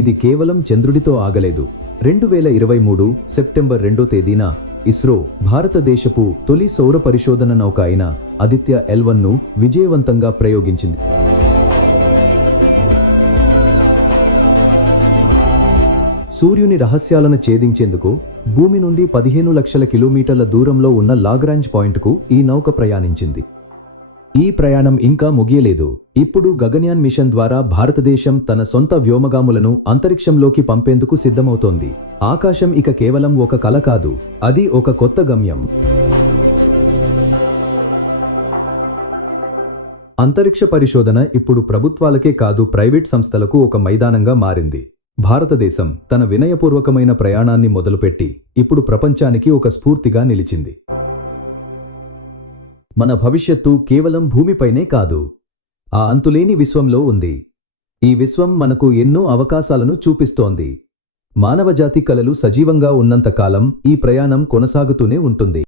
ఇది కేవలం చంద్రుడితో ఆగలేదు. 2023 సెప్టెంబర్ 2వ తేదీన ఇస్రో భారతదేశపు తొలి సౌర పరిశోధన నౌక అయిన ఆదిత్య L1ను విజయవంతంగా ప్రయోగించింది. సూర్యుని రహస్యాలను ఛేదించేందుకు భూమి నుండి 15 లక్షల కిలోమీటర్ల దూరంలో ఉన్న లాగ్రాంజ్ పాయింట్కు ఈ నౌక ప్రయాణించింది. ఈ ప్రయాణం ఇంకా ముగియలేదు. ఇప్పుడు గగన్యాన్ మిషన్ ద్వారా భారతదేశం తన సొంత వ్యోమగాములను అంతరిక్షంలోకి పంపేందుకు సిద్ధమవుతోంది. ఆకాశం ఇక కేవలం ఒక కల కాదు, అది ఒక కొత్త గమ్యం. అంతరిక్ష పరిశోధన ఇప్పుడు ప్రభుత్వాలకే కాదు, ప్రైవేట్ సంస్థలకు ఒక మైదానంగా మారింది. భారతదేశం తన వినయపూర్వకమైన ప్రయాణాన్ని మొదలుపెట్టి ఇప్పుడు ప్రపంచానికి ఒక స్ఫూర్తిగా నిలిచింది. మన భవిష్యత్తు కేవలం భూమిపైనే కాదు, ఆ అంతులేని విశ్వంలో ఉంది. ఈ విశ్వం మనకు ఎన్నో అవకాశాలను చూపిస్తోంది. మానవజాతి కలలు సజీవంగా ఉన్నంతకాలం ఈ ప్రయాణం కొనసాగుతూనే ఉంటుంది.